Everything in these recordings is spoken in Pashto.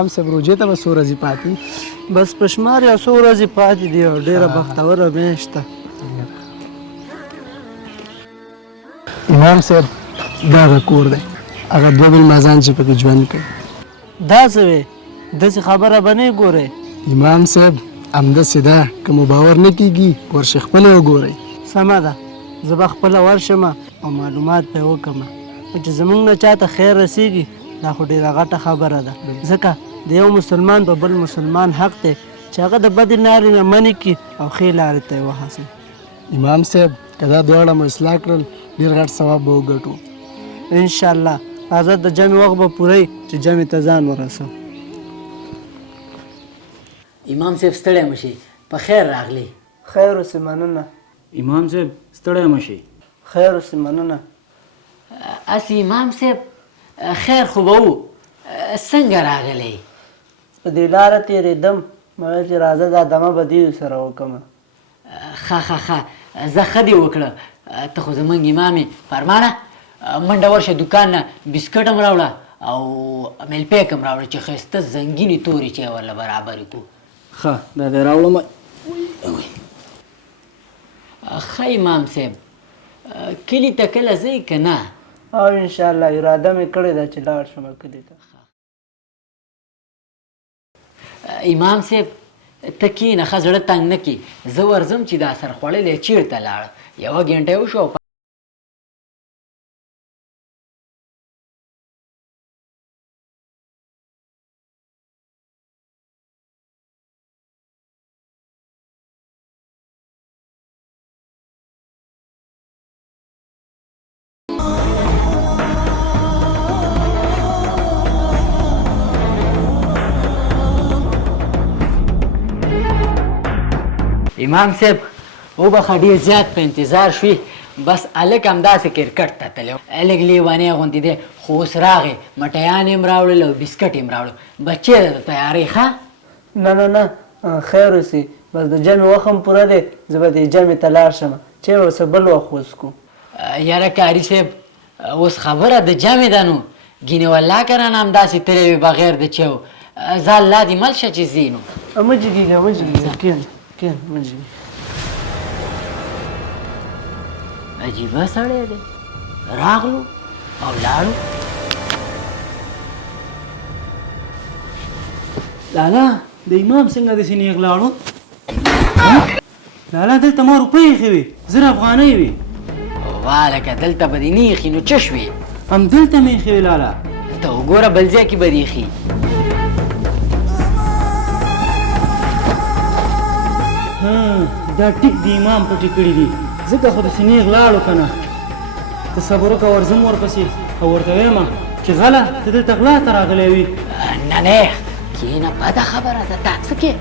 هم صاحب روژې ته به څو ورځې پاتې؟ بس په شمار یو څو ورځې پاتې دي او ډېره بختوره میاشت ده. امام صاحب دا هغه کور دی، هغه دوه بېلمازان چې پکې ژوند کوي. دا څه وې؟ داسې خبره به نه ګورئ. امام صاحب همداسې ده، که مو باور نه کېږي ورشئ خپله وګورئ. سمه ده، زه به خپله ورشم او معلومات به یې وکړم. چې زموږ نه چاته خیر رسېږي دا خو ډېره غټه خبره ده، ځکه د یو مسلمان په بل مسلمان حق دی چې هغه د بدې لارې نه منې کړي او ښې لارې ته یې وهڅوي. امام صاحب که دا دواړه مو اصلاح کړل ډېر غټ ثواب به وګټو. انشاءالله راځه د جمع وخت به پوره چې جمع ته ځان ورسو. امام صاحب ستړی مشي، په خیر راغلی. خیر اوسې، مننه. امام صاحب ستړی مشي. خیر اوسې، مننه. اسې امام صاحب خیر خو به و، څنګه راغلی؟ په دې لاره تېرېدم، مګر چې راځه دا دمه به دې سره وکړم. ښه زه ښه دې وکړه. ته خو زمونږ امام یې، فرمانه منډه ورشه دوکان نه بسکټ هم راوړه او میل پیک هم راوړه چې ښایسته زنګینې تورې چې یې ورله برابرې کړو. ښه دا دې راوړم. ښه امام صاحب کلي ته کله ځئ که نه؟ او انشاءالله اراده مې کړې ده چې لاړ شم کلي ته. امام صاحب ته کښېنه، ښه زړه تنګ نه کړي. زه ورځم چې دا سرخوړلی چېرته لاړه، یوه ګنټه یې وشوه. امام صاحب وبخه ډېر زیات په انتظار شوي، بس هلک همداسې کرکټ ته تللی و، لږ لیونی غوندې دی، خو اوس راغی مټیان یې هم راوړل او بسکټ یې هم راوړل. بچې ده د تیارۍ ښه؟ نه خیر اوسې، بس د جمع وخت هم پوره دی، زه به دې جمع ته لاړ شم چې ورسه بل وخت وڅکو. یاره کاري صاحب اوس خبره د جمع ده نو، ګینې والله که رانه همداسې تللی وي بغیر د چیو. زه الله دې مل شه چې ځې نو. مه جګېږه کښېنه مه جګېږه. عجیبه سړی دی، راغلو او لاړو. لالا د امام څنګه داسې نیغ لاړو؟ لالا دلته ما روپۍ ایښې وې، 1000 افغانۍ وې. والکه دلته به دې نه ایښي نو څه شوې؟ همدلته مې ایښې وې لالا. ته وګوره بل ځای کې به دې ایښي. دا ټیک د امام پټې کړي دي، ځکه خو داسې نیغ لاړو که نه. ته صبر وکړه ورځم ورپسې او ورته وایم چې غله ته دلته غلا ته راغلی وي. نه کښېنه، بده خبره ده، تا څه کې؟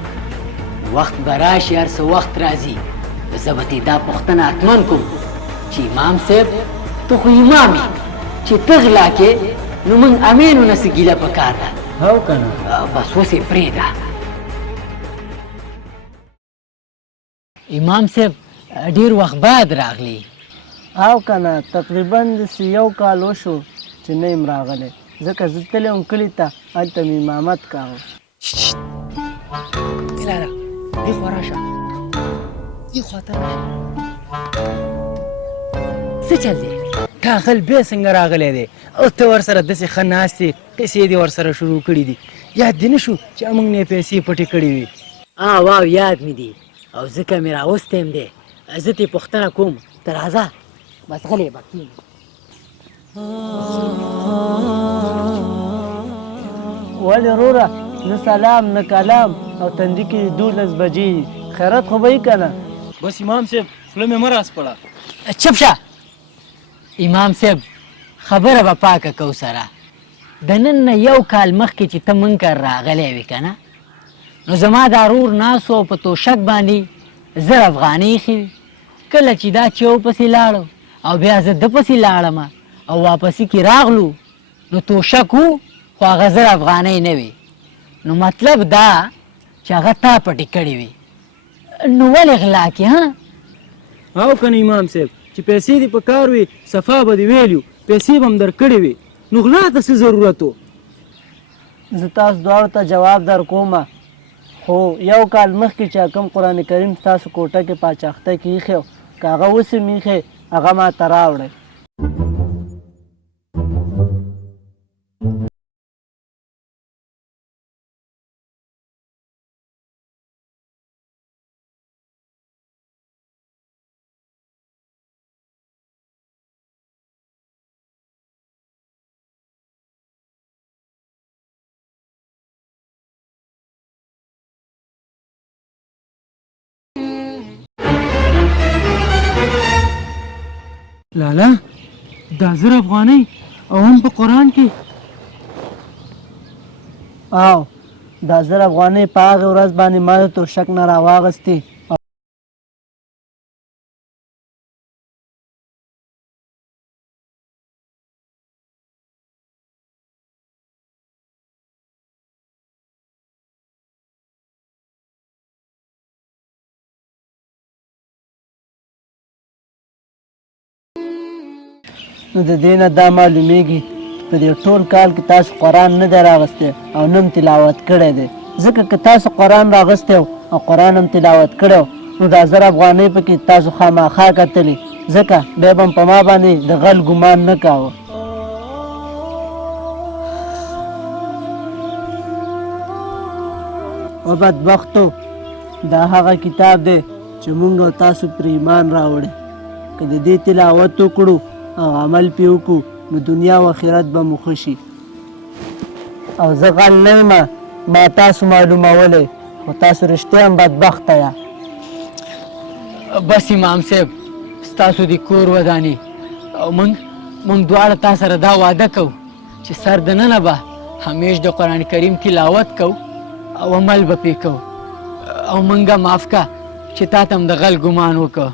وخت به راشي، هر څه وخت راځي. زه به دې دا پوښتنه حتمن کوم چې امام صاحب ته خو امام یې، چې ته غلا کې نو موږ امینو نه څه ګیله پکار ده. او که نه؟ بس اوس یې پرېږده. امام صاحب ډېر وخت بعد راغلی. او که نه تقریبا داسې 1 کال وشو چې نه یم راغلی، ځکه زه تللی وم کلي ته، هلته مې امامت کاوه. لالا دې خوا راشه، دې خوا ته راشه. څه چل دی؟ تا غل بیا څنګه راغلی دی او ته ورسره داسې ښه ناست یې، قیسې دې ورسره شروع کړي دي. یاد دې نه شو چې موږ نه یې پیسې پټې کړې وي؟ واو یاد مې دی او ځکه مې راوستی یم دی. زه ترې پوښتنه کوم، ته راځه بس غلی به کښېنې. ولې وروره نه سلام نه کلام او تندي کې 12 بجې دي، خیرات خو به یې که نه؟ بس امام صاحب خوله مې مه راسپړه. چپ شه امام صاحب، خبره به پاکه کو سره. د نن نه 1 کال مخکې چې ته موږ کر راغلی وې که نه، نو زما دا رور ناست و په توشک باندې 1000 افغانۍ ایښې وې. کله چې دا چیو پسې لاړو او بیا زه ده پسې لاړم او واپسي کې راغلو، نو توشک و خو هغه 1000 افغانۍ نه وې. نو مطلب دا چې هغه تا پټې کړې وې. نو ولې غلا کې ها؟ او که نه امام صاحب چې پیسې دې په کار وي صفا به دې ویلو، پیسې به هم در کړې وي، نو غلا ته څه ضرورت و؟ زه تاسو دواړو ته جواب در کوم، خو یو کال مخکې چې کوم قرآن کریم ستاسو کوټه کې پاچاخته کې ایښی و، که هغه اوس هم ایښی هغه ما ته راوړئ. لالا دا 1000 افغانۍ او هم په قرآن کې. او دا 1000 افغانۍ په هغې ورځ باندې ما د توشک نه راواغستې. نو د دې نه دا معلومیږي په دې ټول کال کې تاسو قرآن نه دی راغستی او نه هم تلاوت کړی دی، ځکه که تاسو قرآن راغستی او قرآن هم تلاوت کړی نو دا 1000 افغانۍ پکې تاسو خامخا کتلې، ځکه بیا به په ما باندې د غل ګمان نه کاوه. او بدبختو دا هغه کتاب دی چې مونږ او تاسو پر ایمان راوړی، که د دې تلاوت وکړو او عمل پې وکړو نو دنیا و آخرت به مو ښه شي. او زه غل نه یم، ما تاسو معلومولی، خو تاسو رښتیا هم بدبخته یا. بس امام صاحب ستاسو د کور ودانې او موږ دواړه تا سره دا وعده کوو چې سر دننه به همیش د قرآن کریم تلاوت کوو او عمل به پې کوو، او موږ معاف که چې تا ته هم د غل ګمان وکړو.